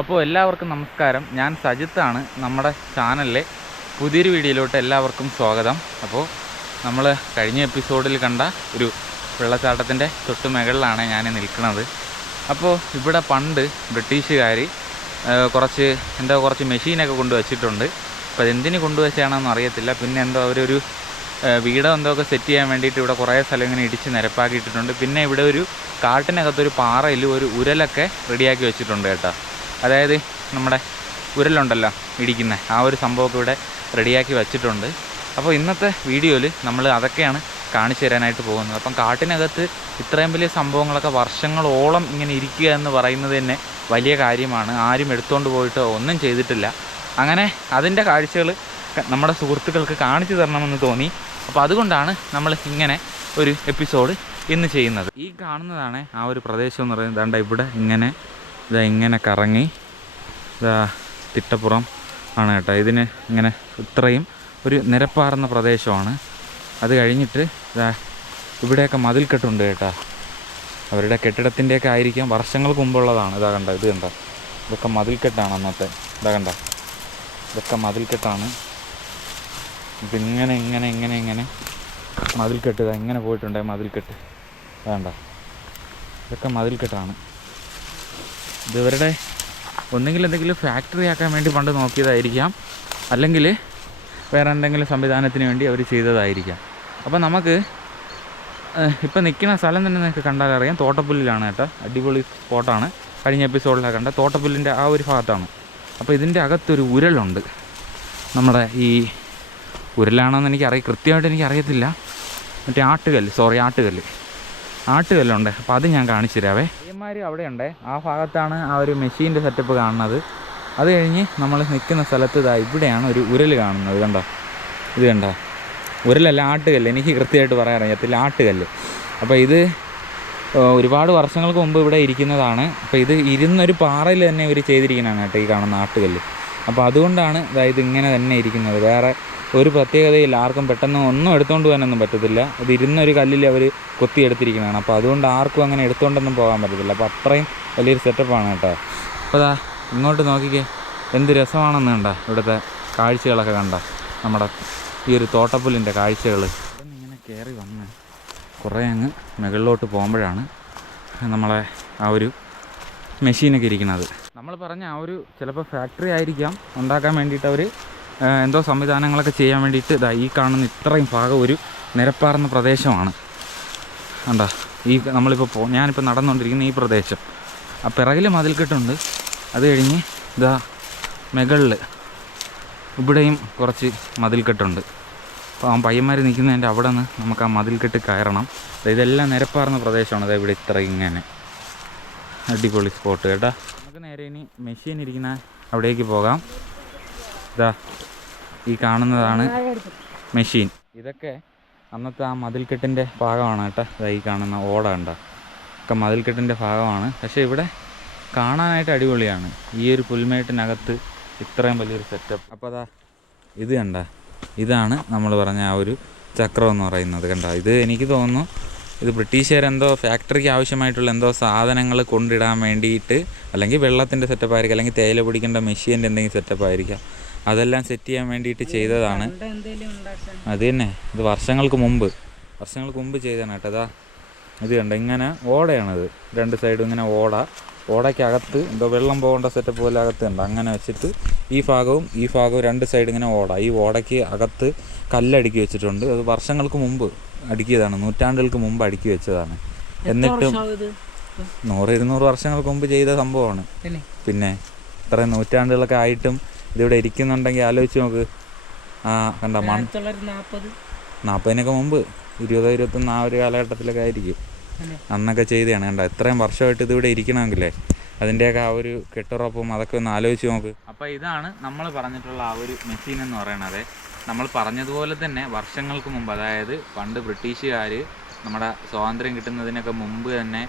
അപ്പോൾ എല്ലാവർക്കും നമസ്കാരം. ഞാൻ സജിത്താണ് നമ്മുടെ ചാനലിലെ പുതിയൊരു വീഡിയോയിലോട്ട് എല്ലാവർക്കും സ്വാഗതം. അപ്പോൾ നമ്മൾ കഴിഞ്ഞ എപ്പിസോഡിൽ കണ്ട ഒരു വെള്ളച്ചാട്ടത്തിന്റെ തൊട്ട് മുകളിലാണ് ഞാൻ നിൽക്കുന്നത്. അപ്പോൾ ഇവിടെ പണ്ട് ബ്രിട്ടീഷുകാർ കുറച്ച് എന്തോ കുറച്ച് മെഷീനൊക്കെ കൊണ്ടുവച്ചിട്ടുണ്ട്. അപ്പോൾ അതെന്തിനു കൊണ്ടുവച്ചാണെന്ന് അറിയത്തില്ല. പിന്നെ എന്തോ അവരൊരു വീടോ എന്തോ ഒക്കെ സെറ്റ് ചെയ്യാൻ വേണ്ടിയിട്ട് ഇവിടെ കുറേ സ്ഥലം ഇങ്ങനെ ഇടിച്ച് നിരപ്പാക്കിയിട്ടിട്ടുണ്ട് പിന്നെ ഇവിടെ ഒരു കാട്ടിനകത്തൊരു പാറയിൽ ഒരു ഉരലൊക്കെ റെഡിയാക്കി വെച്ചിട്ടുണ്ട് കേട്ടോ. അതായത് നമ്മുടെ ഉരലുണ്ടല്ലോ ഇടിക്കുന്ന. ആ ഒരു സംഭവമൊക്കെ ഇവിടെ റെഡിയാക്കി വെച്ചിട്ടുണ്ട്. അപ്പോൾ ഇന്നത്തെ വീഡിയോയിൽ നമ്മൾ അതൊക്കെയാണ് കാണിച്ചു തരാനായിട്ട് പോകുന്നത്. അപ്പം കാട്ടിനകത്ത് ഇത്രയും വലിയ സംഭവങ്ങളൊക്കെ വർഷങ്ങളോളം ഇങ്ങനെ ഇരിക്കുക എന്ന് പറയുന്നത് തന്നെ വലിയ കാര്യമാണ്. ആരും എടുത്തുകൊണ്ട് പോയിട്ടോ ഒന്നും ചെയ്തിട്ടില്ല. അങ്ങനെ അതിന്റെ കാഴ്ചകൾ നമ്മുടെ സുഹൃത്തുക്കൾക്ക് കാണിച്ചു തരണമെന്ന് തോന്നി. അപ്പോൾ അതുകൊണ്ടാണ് നമ്മൾ ഇങ്ങനെ ഒരു എപ്പിസോഡ് ഇന്ന് ചെയ്യുന്നത്. ഈ കാണുന്നതാണ് ആ ഒരു പ്രദേശം എന്ന് പറയുന്നത്. ഇവിടെ ഇങ്ങനെ ഇതാ ഇങ്ങനെ കറങ്ങി ഇതാ തിട്ടപ്പുറം ആണ് കേട്ടോ. ഇതിന് ഇങ്ങനെ ഇത്രയും ഒരു നിരപ്പാർന്ന പ്രദേശമാണ്. അത് കഴിഞ്ഞിട്ട് ഇതാ ഇവിടെയൊക്കെ മതിൽക്കെട്ടുണ്ട് കേട്ടോ. അവരുടെ കെട്ടിടത്തിന്റെയൊക്കെ ആയിരിക്കാം വർഷങ്ങൾക്ക് മുമ്പുള്ളതാണ്. ഇതാ കണ്ട ഇത് കണ്ട? ഇതൊക്കെ മതിൽക്കെട്ടാണ് അന്നത്തെ. ഇതാ കണ്ട? ഇതൊക്കെ മതിൽക്കെട്ടാണ്. ഇതിങ്ങനെ ഇങ്ങനെ ഇങ്ങനെ ഇങ്ങനെ മതിൽക്കെട്ട്. ഇതാ ഇങ്ങനെ പോയിട്ടുണ്ട് മതിൽക്കെട്ട്. വേണ്ട ഇതൊക്കെ മതിൽക്കെട്ടാണ്. ഇവരുടെ ഒന്നെങ്കിൽ എന്തെങ്കിലും ഫാക്ടറി ആക്കാൻ വേണ്ടി പണ്ട് നോക്കിയതായിരിക്കാം. അല്ലെങ്കിൽ വേറെ എന്തെങ്കിലും സംവിധാനത്തിന് വേണ്ടി അവർ ചെയ്തതായിരിക്കാം. അപ്പോൾ നമുക്ക് ഇപ്പം നിൽക്കുന്ന സ്ഥലം തന്നെ നിങ്ങൾക്ക് കണ്ടാൽ അറിയാം. തോട്ടപ്പുല്ലിലാണ് കേട്ടോ. അടിപൊളി സ്പോട്ടാണ്. കഴിഞ്ഞ എപ്പിസോഡിലൊക്കെ കണ്ട. തോട്ടപ്പുല്ലിന്റെ ആ ഒരു ഭാഗത്താണ്. അപ്പോൾ ഇതിന്റെ അകത്തൊരു ഉരലുണ്ട്. നമ്മുടെ ഈ ഉരലാണോന്ന് എനിക്ക് അറിയാം കൃത്യമായിട്ട് എനിക്ക് അറിയത്തില്ല മറ്റേ ആട്ടുകല്ല് സോറി ആട്ടുകല്ല്. ആട്ടുകല്ലുണ്ട്. അപ്പോൾ അത് ഞാൻ കാണിച്ചു തരാവേ. പയ്യന്മാർ അവിടെയുണ്ട്. ആ ഭാഗത്താണ് ആ ഒരു മെഷീന്റെ സെറ്റപ്പ് കാണുന്നത്. അത് കഴിഞ്ഞ് നമ്മൾ നിൽക്കുന്ന സ്ഥലത്ത് ഇതാ ഇവിടെയാണ് ഒരു ഉരൽ കാണുന്നത് കണ്ടോ? ഇത് കണ്ടോ? ഉരലല്ല ആട്ടുകല്ല്. എനിക്ക് കൃത്യമായിട്ട് പറയാൻ അറിയത്തില്ല. ആട്ടുകല്ല്. അപ്പോൾ ഇത് ഒരുപാട് വർഷങ്ങൾക്ക് മുമ്പ് ഇവിടെ ഇരിക്കുന്നതാണ്. അപ്പോൾ ഇത് ഇരുന്നൊരു പാറയിൽ തന്നെ ഇവർ ചെയ്തിരിക്കുന്നതാണ് കേട്ടോ ഈ കാണുന്ന ആട്ടുകല്ല്. അപ്പോൾ അതുകൊണ്ടാണ് അതായത് ഇങ്ങനെ തന്നെ ഇരിക്കുന്നത്. വേറെ ഒരു പ്രത്യേകതയില്ല. ആർക്കും പെട്ടെന്ന് ഒന്നും എടുത്തുകൊണ്ട് പോകാനൊന്നും പറ്റത്തില്ല. ഇത് ഇരുന്നൊരു കല്ലിൽ അവർ കൊത്തിയെടുത്തിരിക്കുന്നതാണ്. അപ്പോൾ അതുകൊണ്ട് ആർക്കും അങ്ങനെ എടുത്തുകൊണ്ടൊന്നും പോകാൻ പറ്റത്തില്ല. അപ്പോൾ അത്രയും വലിയൊരു സെറ്റപ്പാണ് കേട്ടോ. അപ്പോൾ അതാ ഇങ്ങോട്ട് നോക്കിക്കേ. എന്ത് രസമാണെന്ന് കണ്ട ഇവിടുത്തെ കാഴ്ചകളൊക്കെ കണ്ട. നമ്മുടെ ഈ ഒരു തോട്ടപ്പുല്ലിന്റെ കാഴ്ചകൾ ഇങ്ങനെ കയറി വന്ന് കുറേ അങ്ങ് മുകളിലോട്ട് പോകുമ്പോഴാണ് നമ്മളെ ആ ഒരു മെഷീനൊക്കെ ഇരിക്കുന്നത്. നമ്മൾ പറഞ്ഞ ആ ഒരു ചിലപ്പോൾ ഫാക്ടറി ആയിരിക്കാം ഉണ്ടാക്കാൻ വേണ്ടിയിട്ട് അവർ എന്തോ സംവിധാനങ്ങളൊക്കെ ചെയ്യാൻ വേണ്ടിയിട്ട് ഇതാ ഈ കാണുന്ന ഇത്രയും ഭാഗം ഒരു നിരപ്പാർന്ന പ്രദേശമാണ്. കണ്ടോ? ഈ നമ്മളിപ്പോൾ പോ ഞാനിപ്പോൾ നടന്നുകൊണ്ടിരിക്കുന്ന ഈ പ്രദേശം. ആ പിറകിൽ മതിൽക്കെട്ടുണ്ട്. അത് കഴിഞ്ഞ് ഇതാ മുകളിൽ ഇവിടെയും കുറച്ച് മതിൽക്കെട്ടുണ്ട്. അപ്പോൾ ആ പയ്യന്മാർ നിൽക്കുന്നതിന്റെ അവിടെ നിന്ന് നമുക്ക് ആ മതിൽ കെട്ട് കയറണം. അതായത് ഇതെല്ലാം നിരപ്പാർന്ന പ്രദേശമാണ്. അതായത് ഇവിടെ ഇത്ര ഇങ്ങനെ. അടിപൊളി സ്പോട്ട് കേട്ടോ. നമുക്ക് നേരെ ഇനി മെഷീൻ ഇരിക്കുന്ന അവിടേക്ക് പോകാം. ഇതാ ഈ കാണുന്നതാണ് മെഷീൻ ഇതൊക്കെ അന്നത്തെ ആ മതിൽക്കെട്ടിന്റെ ഭാഗമാണ് കേട്ടോ. ഇതായി കാണുന്ന ഓട കണ്ടോ? ഒക്കെ മതിൽക്കെട്ടിന്റെ ഭാഗമാണ്. പക്ഷേ ഇവിടെ കാണാനായിട്ട് അടിപൊളിയാണ്. ഈ ഒരു പുൽമേട്ടിനകത്ത് ഇത്രയും വലിയൊരു സെറ്റപ്പ് അപ്പോൾ അതാ ഇത് കണ്ട? ഇതാണ് നമ്മൾ പറഞ്ഞ ആ ഒരു ചക്രം എന്ന് പറയുന്നത് കണ്ട? ഇത് എനിക്ക് തോന്നുന്നു ഇത് ബ്രിട്ടീഷുകാരെന്തോ ഫാക്ടറിക്ക് ആവശ്യമായിട്ടുള്ള എന്തോ സാധനങ്ങൾ കൊണ്ടിടാൻ വേണ്ടിയിട്ട് അല്ലെങ്കിൽ വെള്ളത്തിന്റെ സെറ്റപ്പ് ആയിരിക്കും അല്ലെങ്കിൽ തേയില പിടിക്കേണ്ട മെഷീന്റെ എന്തെങ്കിലും സെറ്റപ്പ് ആയിരിക്കാം. അതെല്ലാം സെറ്റ് ചെയ്യാൻ വേണ്ടിയിട്ട് ചെയ്തതാണ്. അത് തന്നെ. ഇത് വർഷങ്ങൾക്ക് മുമ്പ്. വർഷങ്ങൾക്ക് മുമ്പ് ചെയ്തതാണ് കേട്ടോ. അതാ. ഇത് കണ്ട ഇങ്ങനെ ഓടയാണത്. രണ്ട് സൈഡും ഇങ്ങനെ ഓട. ഓടയ്ക്കകത്ത് എന്തോ വെള്ളം പോകേണ്ട സെറ്റപ്പ് പോലെ അകത്ത് ഉണ്ട് അങ്ങനെ വെച്ചിട്ട് ഈ ഭാഗവും ഈ ഭാഗവും രണ്ട് സൈഡ് ഇങ്ങനെ ഓട. ഈ ഓടയ്ക്ക് അകത്ത് കല്ലടുക്കി വെച്ചിട്ടുണ്ട്. അത് വർഷങ്ങൾക്ക് മുമ്പ് അടുക്കിയതാണ്. നൂറ്റാണ്ടുകൾക്ക് മുമ്പ് അടുക്കി വെച്ചതാണ്. എന്നിട്ടും നൂറ് ഇരുന്നൂറ് വർഷങ്ങൾക്ക് മുമ്പ് ചെയ്ത സംഭവമാണ്. പിന്നെ ഇത്രയും നൂറ്റാണ്ടുകളൊക്കെ ആയിട്ടും ഇതിവിടെ ഇരിക്കുന്നുണ്ടെങ്കിൽ ആലോചിച്ച് നോക്ക്. ആ കണ്ട മണ് നാൽപ്പതിനൊക്കെ മുമ്പ് ഇരുപതോ ഇരുപത്തൊന്ന് ആ ഒരു കാലഘട്ടത്തിലൊക്കെ ആയിരിക്കും. അന്നൊക്കെ ചെയ്തതാണ് കണ്ട? ഇത്രയും വർഷമായിട്ട് ഇതിവിടെ ഇരിക്കണമെങ്കിലേ അതിന്റെയൊക്കെ ആ ഒരു കെട്ടുറപ്പും അതൊക്കെ ഒന്ന് ആലോചിച്ച് നോക്ക്. അപ്പോൾ ഇതാണ് നമ്മൾ പറഞ്ഞിട്ടുള്ള ആ ഒരു മെഷീൻ എന്ന് പറയണത്. നമ്മൾ പറഞ്ഞതുപോലെ തന്നെ വർഷങ്ങൾക്ക് മുമ്പ് അതായത് പണ്ട് ബ്രിട്ടീഷുകാർ നമ്മുടെ സ്വാതന്ത്ര്യം കിട്ടുന്നതിനൊക്കെ മുമ്പ് തന്നെ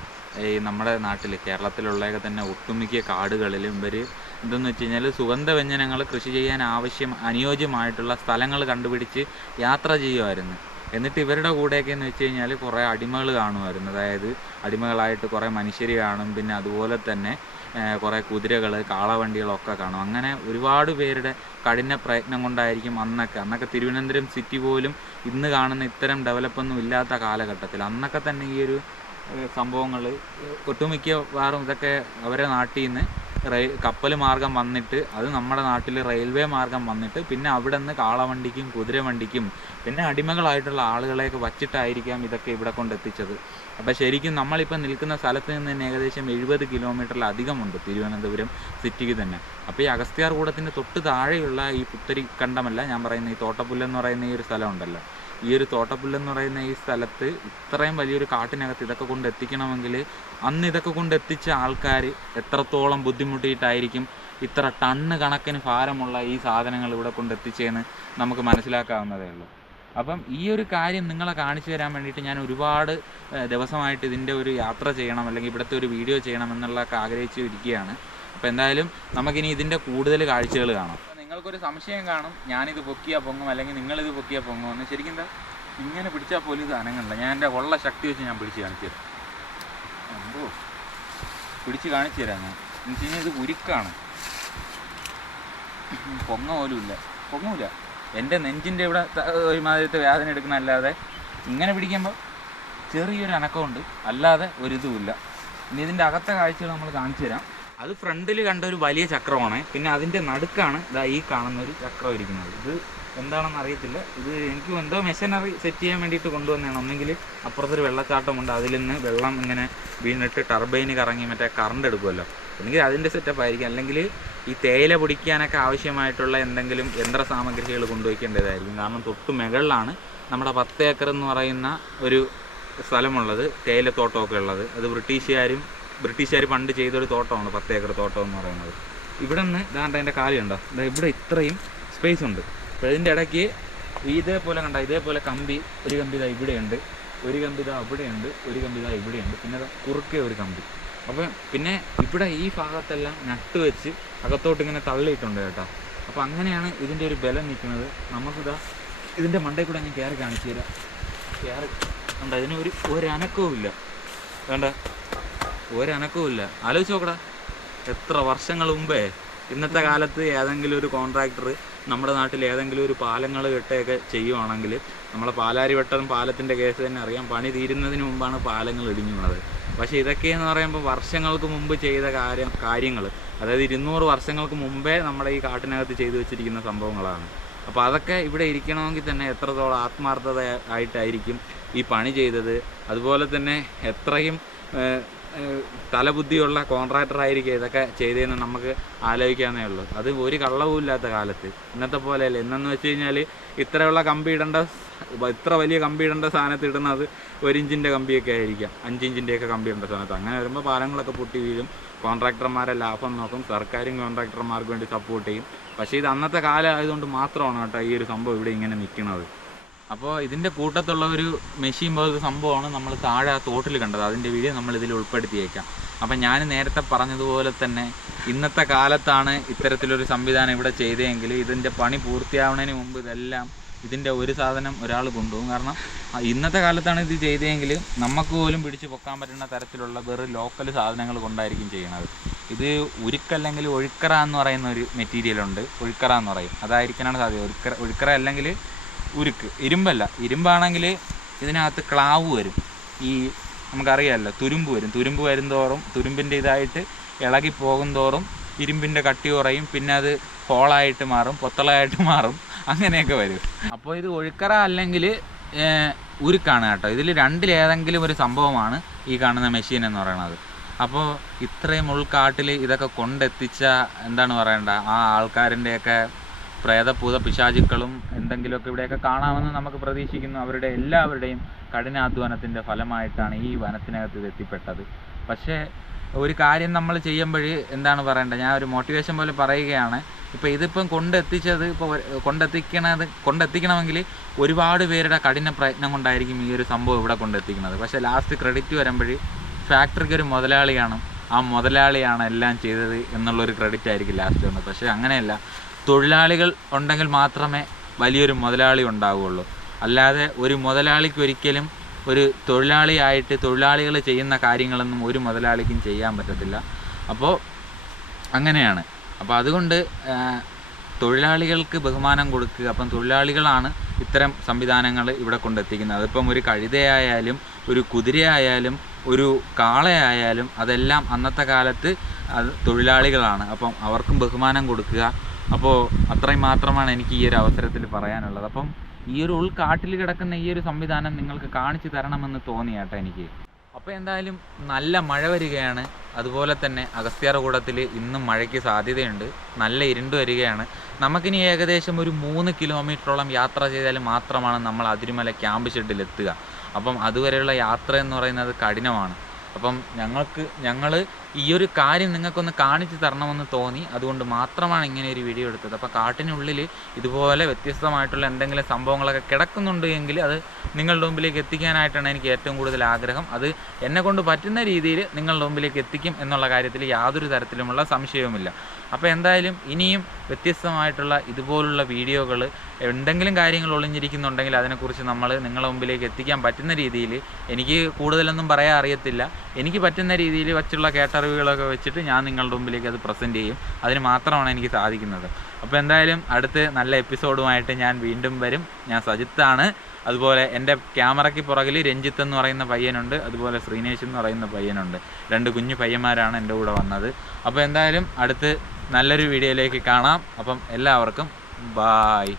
ഈ നമ്മുടെ നാട്ടിൽ കേരളത്തിലുള്ളതൊക്കെ തന്നെ ഒട്ടുമിക്ക കാടുകളിലും ഇവർ എന്തെന്ന് വെച്ച് കഴിഞ്ഞാൽ സുഗന്ധവ്യഞ്ജനങ്ങൾ കൃഷി ചെയ്യാൻ ആവശ്യം അനുയോജ്യമായിട്ടുള്ള സ്ഥലങ്ങൾ കണ്ടുപിടിച്ച് യാത്ര ചെയ്യുമായിരുന്നു എന്നിട്ട് ഇവരുടെ കൂടെയൊക്കെ എന്ന് വെച്ച് കഴിഞ്ഞാൽ കുറേ അടിമകൾ കാണുമായിരുന്നു അതായത് അടിമകളായിട്ട് കുറേ മനുഷ്യർ കാണും പിന്നെ അതുപോലെ തന്നെ കുറേ കുതിരകൾ കാളവണ്ടികളൊക്കെ കാണും. അങ്ങനെ ഒരുപാട് പേരുടെ കഠിന പ്രയത്നം കൊണ്ടായിരിക്കും അന്നൊക്കെ. അന്നൊക്കെ തിരുവനന്തപുരം സിറ്റി പോലും ഇന്ന് കാണുന്ന ഇത്തരം ഡെവലപ്പൊന്നും ഇല്ലാത്ത കാലഘട്ടത്തിൽ. അന്നൊക്കെ തന്നെ ഈ ഒരു സംഭവങ്ങൾ ഒട്ടുമിക്ക വാറും ഇതൊക്കെ അവരെ നാട്ടിൽ നിന്ന് റെയിൽ കപ്പൽ മാർഗം വന്നിട്ട് അത് നമ്മുടെ നാട്ടിൽ റെയിൽവേ മാർഗം വന്നിട്ട് പിന്നെ അവിടെ നിന്ന് കാളവണ്ടിക്കും കുതിരവണ്ടിക്കും പിന്നെ അടിമകളായിട്ടുള്ള ആളുകളെയൊക്കെ വച്ചിട്ടായിരിക്കാം ഇതൊക്കെ ഇവിടെ കൊണ്ടെത്തിച്ചത്. അപ്പോൾ ശരിക്കും നമ്മളിപ്പോൾ നിൽക്കുന്ന സ്ഥലത്ത് നിന്ന് തന്നെ ഏകദേശം എഴുപത് കിലോമീറ്ററിലധികമുണ്ട് തിരുവനന്തപുരം സിറ്റിക്ക് തന്നെ. അപ്പോൾ ഈ അഗസ്ത്യാർകൂടത്തിന്റെ തൊട്ട് താഴെയുള്ള ഈ പുത്തരി കണ്ടമല്ല ഞാൻ പറയുന്ന ഈ തോട്ടപ്പുല്ലെന്ന് പറയുന്ന ഈ ഒരു സ്ഥലം ഉണ്ടല്ലോ ഈ ഒരു തോട്ടപ്പുല്ലെന്ന് പറയുന്ന ഈ സ്ഥലത്ത് ഇത്രയും വലിയൊരു കാട്ടിനകത്ത് ഇതൊക്കെ കൊണ്ട് എത്തിക്കണമെങ്കിൽ അന്ന് ഇതൊക്കെ കൊണ്ട് എത്തിച്ച ആൾക്കാർ എത്രത്തോളം ബുദ്ധിമുട്ടിയിട്ടായിരിക്കും ഇത്ര ടണ്ണ് കണക്കിന് ഭാരമുള്ള ഈ സാധനങ്ങൾ ഇവിടെ കൊണ്ട് എത്തിച്ചതെന്ന് നമുക്ക് മനസ്സിലാക്കാവുന്നതേ ഉള്ളൂ. അപ്പം ഈ ഒരു കാര്യം നിങ്ങളെ കാണിച്ചു തരാൻ വേണ്ടിയിട്ട് ഞാൻ ഒരുപാട് ദിവസമായിട്ട് ഇതിന്റെ ഒരു യാത്ര ചെയ്യണം അല്ലെങ്കിൽ ഇവിടുത്തെ ഒരു വീഡിയോ ചെയ്യണം എന്നുള്ളതൊക്കെ ആഗ്രഹിച്ചു ഇരിക്കുകയാണ്. അപ്പോൾ എന്തായാലും നമുക്കിനി ഇതിന്റെ കൂടുതൽ കാഴ്ചകൾ കാണാം. നിങ്ങൾക്കൊരു സംശയം കാണും ഞാനിത് പൊക്കിയാൽ പൊങ്ങും അല്ലെങ്കിൽ നിങ്ങളിത് പൊക്കിയാൽ പൊങ്ങും എന്ന് ശരിക്കും എന്താ? ഇങ്ങനെ പിടിച്ചാൽ പോലും ഇത് അനങ്ങണ്ട. ഞാൻ എന്റെ ഉള്ള ശക്തി വെച്ച് ഞാൻ പിടിച്ച് കാണിച്ചു തരാം. എന്തോ? പിടിച്ച് കാണിച്ചു തരാം ഞാൻ. എന്ന് വെച്ച് കഴിഞ്ഞാൽ ഇത് ഉരുക്കാണ്. പൊങ്ങ പോലും ഇല്ല. പൊങ്ങൂല. എന്റെ നെഞ്ചിന്റെ ഇവിടെ ഒരുമാതിരത്തെ വേദന എടുക്കുന്നതല്ലാതെ ഇങ്ങനെ പിടിക്കുമ്പോൾ ചെറിയൊരു അനക്കമുണ്ട്. അല്ലാതെ ഒരിതുമില്ല ഇനി ഇതിന്റെ അകത്തെ കാഴ്ചകൾ നമ്മൾ കാണിച്ചു തരാം. അത് ഫ്രണ്ടിൽ കണ്ട ഒരു വലിയ ചക്രമാണ്. പിന്നെ അതിന്റെ നടുക്കാണ് ഇതാ ഈ കാണുന്ന ഒരു ചക്രം ഇരിക്കുന്നത്. ഇത് എന്താണെന്ന് അറിയത്തില്ല. ഇത് എനിക്ക് എന്തോ മെഷീനറി സെറ്റ് ചെയ്യാൻ വേണ്ടിയിട്ട് കൊണ്ടുവന്നതാണ്. ഒന്നെങ്കിൽ അപ്പുറത്തൊരു വെള്ളച്ചാട്ടമുണ്ട്. അതിൽ നിന്ന് വെള്ളം ഇങ്ങനെ വീണിട്ട് ടർബൈന് കറങ്ങി മറ്റേ കറണ്ട് എടുക്കുമല്ലോ. അല്ലെങ്കിൽ അതിന്റെ സെറ്റപ്പ് ആയിരിക്കും. അല്ലെങ്കിൽ ഈ തേയില പൊടിക്കാനൊക്കെ ആവശ്യമായിട്ടുള്ള എന്തെങ്കിലും യന്ത്ര സാമഗ്രികൾ കൊണ്ടുപോയിക്കേണ്ടതായിരിക്കും കാരണം തൊട്ട് മുകളിലാണ് നമ്മുടെ പത്ത് ഏക്കർ എന്ന് പറയുന്ന ഒരു സ്ഥലമുള്ളത് തേയിലത്തോട്ടമൊക്കെ ഉള്ളത്. അത് ബ്രിട്ടീഷുകാരും ബ്രിട്ടീഷുകാർ പണ്ട് ചെയ്തൊരു തോട്ടമാണ് പത്ത് ഏക്കർ തോട്ടം എന്ന് പറയുന്നത്. ഇവിടെ നിന്ന് ഇതാണ്ട് അതിന്റെ കാലുണ്ടോ? ഇതാ ഇവിടെ ഇത്രയും സ്പേസ് ഉണ്ട്. അപ്പോൾ ഇതിന്റെ ഇടയ്ക്ക് ഇതേപോലെ കണ്ട ഇതേപോലെ കമ്പി ഒരു കമ്പി ഇതാ ഇവിടെയുണ്ട് ഒരു കമ്പി ഇതാ അവിടെയുണ്ട് ഒരു കമ്പി ഇതാ ഇവിടെയുണ്ട് പിന്നെ കുറുക്കെ ഒരു കമ്പി. അപ്പം പിന്നെ ഇവിടെ ഈ ഭാഗത്തെല്ലാം നട്ട് വെച്ച് അകത്തോട്ട് ഇങ്ങനെ തള്ളിയിട്ടുണ്ട് കേട്ടോ. അപ്പോൾ അങ്ങനെയാണ് ഇതിന്റെ ഒരു ബലം നിൽക്കുന്നത്. നമുക്കിതാ ഇതിന്റെ മണ്ടയിൽ കൂടെ ഞാൻ കയറി കാണിച്ചു തരാം. കയറി കണ്ട ഇതിന് ഒരു ഒരനക്കവും ഇല്ല വേണ്ട ഒരനക്കവും ഇല്ല ആലോചിച്ച് നോക്കടാ. എത്ര വർഷങ്ങൾ മുമ്പേ ഇന്നത്തെ കാലത്ത് ഏതെങ്കിലും ഒരു കോൺട്രാക്ടർ നമ്മുടെ നാട്ടിൽ ഏതെങ്കിലും ഒരു പാലങ്ങൾ കെട്ടുകയൊക്കെ ചെയ്യുവാണെങ്കിൽ നമ്മളെ പാലാരി വെട്ടം പാലത്തിന്റെ കേസ് തന്നെ അറിയാം. പണി തീരുന്നതിന് മുമ്പാണ് പാലങ്ങൾ ഇടിഞ്ഞു വീണത് പക്ഷേ ഇതൊക്കെയെന്ന് പറയുമ്പോൾ വർഷങ്ങൾക്ക് മുമ്പ് ചെയ്ത കാര്യം കാര്യങ്ങൾ അതായത് ഇരുന്നൂറ് വർഷങ്ങൾക്ക് മുമ്പേ നമ്മുടെ ഈ കാട്ടിനകത്ത് ചെയ്തു വെച്ചിരിക്കുന്ന സംഭവങ്ങളാണ്. അപ്പോൾ അതൊക്കെ ഇവിടെ ഇരിക്കണമെങ്കിൽ തന്നെ എത്രത്തോളം ആത്മാർത്ഥത ആയിട്ടായിരിക്കും ഈ പണി ചെയ്തത്. അതുപോലെ തന്നെ എത്രയും തലബുദ്ധിയുള്ള കോൺട്രാക്ടർ ആയിരിക്കും ഇതൊക്കെ ചെയ്തതെന്ന് നമുക്ക് ആലോചിക്കാവുന്നേ ഉള്ളൂ. അത് ഒരു കള്ളവും ഇല്ലാത്ത കാലത്ത്. ഇന്നത്തെ പോലെയല്ല. ഇന്നെന്ന് വെച്ച് കഴിഞ്ഞാൽ ഇത്രയുള്ള കമ്പി ഇടേണ്ട ഇത്ര വലിയ കമ്പി ഇടേണ്ട സാധനത്ത് ഇടുന്നത് ഒരു ഇഞ്ചിന്റെ കമ്പിയൊക്കെ ആയിരിക്കാം. അഞ്ചിഞ്ചിന്റെയൊക്കെ കമ്പി ഇടേണ്ട സ്ഥാനത്ത് അങ്ങനെ വരുമ്പോൾ പാലങ്ങളൊക്കെ പൊട്ടി വീഴും. കോൺട്രാക്ടർമാരെ ലാഭം നോക്കും. സർക്കാരും കോൺട്രാക്ടർമാർക്ക് വേണ്ടി സപ്പോർട്ട് ചെയ്യും. പക്ഷേ ഇത് അന്നത്തെ കാലം ആയതുകൊണ്ട് മാത്രമാണ് കേട്ടോ ഈ ഒരു സംഭവം ഇവിടെ ഇങ്ങനെ നിൽക്കുന്നത്. അപ്പോൾ ഇതിന്റെ കൂട്ടത്തുള്ള ഒരു മെഷീൻ പോലത്തെ സംഭവമാണ് നമ്മൾ താഴെ ആ തോട്ടിൽ കണ്ടത്. അതിന്റെ വീഡിയോ നമ്മൾ ഇതിൽ ഉൾപ്പെടുത്തിയേക്കാം. അപ്പം ഞാൻ നേരത്തെ പറഞ്ഞതുപോലെ തന്നെ ഇന്നത്തെ കാലത്താണ് ഇത്തരത്തിലൊരു സംവിധാനം ഇവിടെ ചെയ്തതെങ്കിൽ ഇതിന്റെ പണി പൂർത്തിയാവുന്നതിന് മുമ്പ് ഇതെല്ലാം ഇതിന്റെ ഒരു സാധനം ഒരാൾ കൊണ്ടുപോകും. കാരണം ഇന്നത്തെ കാലത്താണ് ഇത് ചെയ്തതെങ്കിൽ നമുക്ക് പോലും പിടിച്ച് പൊക്കാൻ പറ്റുന്ന തരത്തിലുള്ള വെറും ലോക്കൽ സാധനങ്ങൾ കൊണ്ടായിരിക്കും ചെയ്യണത്. ഇത് ഉരുക്കല്ലെങ്കിൽ ഒഴുക്കറ എന്ന് പറയുന്ന ഒരു മെറ്റീരിയൽ ഉണ്ട്. ഒഴുക്കറ എന്ന് പറയും. അതായിരിക്കാനാണ് സാധ്യത. ഒഴുക്കറ ഒഴുക്കറ അല്ലെങ്കിൽ ഉരുക്ക്. ഇരുമ്പല്ല. ഇരുമ്പാണെങ്കിൽ ഇതിനകത്ത് ക്ലാവ് വരും. ഈ നമുക്കറിയാമല്ലോ തുരുമ്പ് വരും. തുരുമ്പ് വരുംതോറും തുരുമ്പിന്റെ ഇതായിട്ട് ഇളകി പോകും തോറും ഇരുമ്പിന്റെ കട്ടി കുറയും. പിന്നെ അത് ഹോളായിട്ട് മാറും പൊത്തളായിട്ട് മാറും. അങ്ങനെയൊക്കെ വരും. അപ്പോൾ ഇത് ഒഴുക്കറ അല്ലെങ്കിൽ ഉരുക്കാണ് കേട്ടോ. ഇതിൽ രണ്ടിലേതെങ്കിലും ഒരു സംഭവമാണ് ഈ കാണുന്ന മെഷീൻ എന്ന് പറയുന്നത്. അപ്പോൾ ഇത്രയും ഉൾക്കാട്ടിൽ ഇതൊക്കെ കൊണ്ടെത്തിച്ച എന്താണ് പറയണ്ട? ആ ആൾക്കാരിന്റെയൊക്കെ പ്രേതഭൂത പിശാചുക്കളും എന്തെങ്കിലുമൊക്കെ ഇവിടെയൊക്കെ കാണാമെന്ന് നമുക്ക് പ്രതീക്ഷിക്കുന്നു. അവരുടെ എല്ലാവരുടെയും കഠിനാധ്വാനത്തിന്റെ ഫലമായിട്ടാണ് ഈ വനത്തിനകത്ത് ഇത് എത്തിപ്പെട്ടത്. പക്ഷേ ഒരു കാര്യം നമ്മൾ ചെയ്യുമ്പോൾ എന്താണ് പറയേണ്ടത്? ഞാൻ ഒരു മോട്ടിവേഷൻ പോലെ പറയുകയാണ്. ഇപ്പോൾ ഇതിപ്പം കൊണ്ടെത്തിച്ചത് ഇപ്പോൾ കൊണ്ടെത്തിക്കണത് കൊണ്ടെത്തിക്കണമെങ്കിൽ ഒരുപാട് പേരുടെ കഠിന പ്രയത്നം കൊണ്ടായിരിക്കും ഈ ഒരു സംഭവം ഇവിടെ കൊണ്ടെത്തിക്കുന്നത്. പക്ഷേ ലാസ്റ്റ് ക്രെഡിറ്റ് വരുമ്പോൾ ഫാക്ടറിക്ക് ഒരു മുതലാളിയാണ്. ആ മുതലാളിയാണ് എല്ലാം ചെയ്തത് എന്നുള്ളൊരു ക്രെഡിറ്റ് ആയിരിക്കും ലാസ്റ്റ് വന്നത്. പക്ഷേ അങ്ങനെയല്ല. തൊഴിലാളികൾ ഉണ്ടെങ്കിൽ മാത്രമേ വലിയൊരു മുതലാളി ഉണ്ടാവുകയുള്ളൂ. അല്ലാതെ ഒരു മുതലാളിക്ക് ഒരിക്കലും ഒരു തൊഴിലാളിയായിട്ട് തൊഴിലാളികൾ ചെയ്യുന്ന കാര്യങ്ങളൊന്നും ഒരു മുതലാളിക്കും ചെയ്യാൻ പറ്റത്തില്ല. അപ്പോൾ അങ്ങനെയാണ്. അപ്പോൾ അതുകൊണ്ട് തൊഴിലാളികൾക്ക് ബഹുമാനം കൊടുക്കുക. അപ്പം തൊഴിലാളികളാണ് ഇത്തരം സംവിധാനങ്ങൾ ഇവിടെ കൊണ്ടെത്തിക്കുന്നത്. അതിപ്പം ഒരു കഴുതയായാലും ഒരു കുതിരയായാലും ഒരു കാളയായാലും അതെല്ലാം അന്നത്തെ കാലത്ത് അത് തൊഴിലാളികളാണ്. അപ്പം അവർക്കും ബഹുമാനം കൊടുക്കുക. അപ്പോൾ അത്രയും മാത്രമാണ് എനിക്ക് ഈ ഒരു അവസരത്തിൽ പറയാനുള്ളത്. അപ്പം ഈ ഒരു ഉൾക്കാട്ടിൽ കിടക്കുന്ന ഈ ഒരു സംവിധാനം നിങ്ങൾക്ക് കാണിച്ചു തരണമെന്ന് തോന്നിയാട്ടോ എനിക്ക്. അപ്പോൾ എന്തായാലും നല്ല മഴ വരികയാണ്. അതുപോലെ തന്നെ അഗസ്ത്യാർകൂടത്തിൽ ഇന്നും മഴയ്ക്ക് സാധ്യതയുണ്ട്. നല്ല ഇരുണ്ട് വരികയാണ്. നമുക്കിനി ഏകദേശം ഒരു മൂന്ന് കിലോമീറ്ററോളം യാത്ര ചെയ്താൽ മാത്രമാണ് നമ്മൾ അതിരുമല ക്യാമ്പ് ഷെഡിൽ എത്തുക. അപ്പം അതുവരെയുള്ള യാത്ര എന്ന് പറയുന്നത് കഠിനമാണ്. അപ്പം ഞങ്ങൾക്ക് ഞങ്ങൾ ഈ ഒരു കാര്യം നിങ്ങൾക്കൊന്ന് കാണിച്ചു തരണമെന്ന് തോന്നി. അതുകൊണ്ട് മാത്രമാണ് ഇങ്ങനെ ഒരു വീഡിയോ എടുത്തത്. അപ്പോൾ കാട്ടിനുള്ളിൽ ഇതുപോലെ വ്യത്യസ്തമായിട്ടുള്ള എന്തെങ്കിലും സംഭവങ്ങളൊക്കെ കിടക്കുന്നുണ്ട് എങ്കിൽ അത് നിങ്ങളുടെ മുമ്പിലേക്ക് എത്തിക്കാനായിട്ടാണ് എനിക്ക് ഏറ്റവും കൂടുതൽ ആഗ്രഹം. അത് എന്നെ കൊണ്ട് പറ്റുന്ന രീതിയിൽ നിങ്ങളുടെ മുമ്പിലേക്ക് എത്തിക്കും എന്നുള്ള കാര്യത്തിൽ യാതൊരു തരത്തിലുമുള്ള സംശയവുമില്ല. അപ്പോൾ എന്തായാലും ഇനിയും വ്യത്യസ്തമായിട്ടുള്ള ഇതുപോലുള്ള വീഡിയോകൾ എന്തെങ്കിലും കാര്യങ്ങൾ ഒളിഞ്ഞിരിക്കുന്നുണ്ടെങ്കിൽ അതിനെക്കുറിച്ച് നമ്മൾ നിങ്ങളുടെ മുമ്പിലേക്ക് എത്തിക്കാൻ പറ്റുന്ന രീതിയിൽ എനിക്ക് കൂടുതലൊന്നും പറയാൻ അറിയത്തില്ല. എനിക്ക് പറ്റുന്ന രീതിയിൽ വച്ചുള്ള കേട്ടറിവുകളൊക്കെ വെച്ചിട്ട് ഞാൻ നിങ്ങളുടെ മുമ്പിലേക്ക് അത് പ്രസന്റ് ചെയ്യും. അതിന് മാത്രമാണ് എനിക്ക് സാധിക്കുന്നത്. അപ്പോൾ എന്തായാലും അടുത്ത് നല്ല എപ്പിസോഡുമായിട്ട് ഞാൻ വീണ്ടും വരും. ഞാൻ സജിത്താണ്. അതുപോലെ എന്റെ ക്യാമറയ്ക്ക് പുറകിൽ രഞ്ജിത്ത് എന്ന് പറയുന്ന പയ്യനുണ്ട്. അതുപോലെ ശ്രീനേഷ് എന്ന് പറയുന്ന പയ്യനുണ്ട്. രണ്ട് കുഞ്ഞു പയ്യന്മാരാണ് എന്റെ കൂടെ വന്നത്. അപ്പോൾ എന്തായാലും അടുത്ത് നല്ലൊരു വീഡിയോയിലേക്ക് കാണാം. അപ്പം എല്ലാവർക്കും ബായ്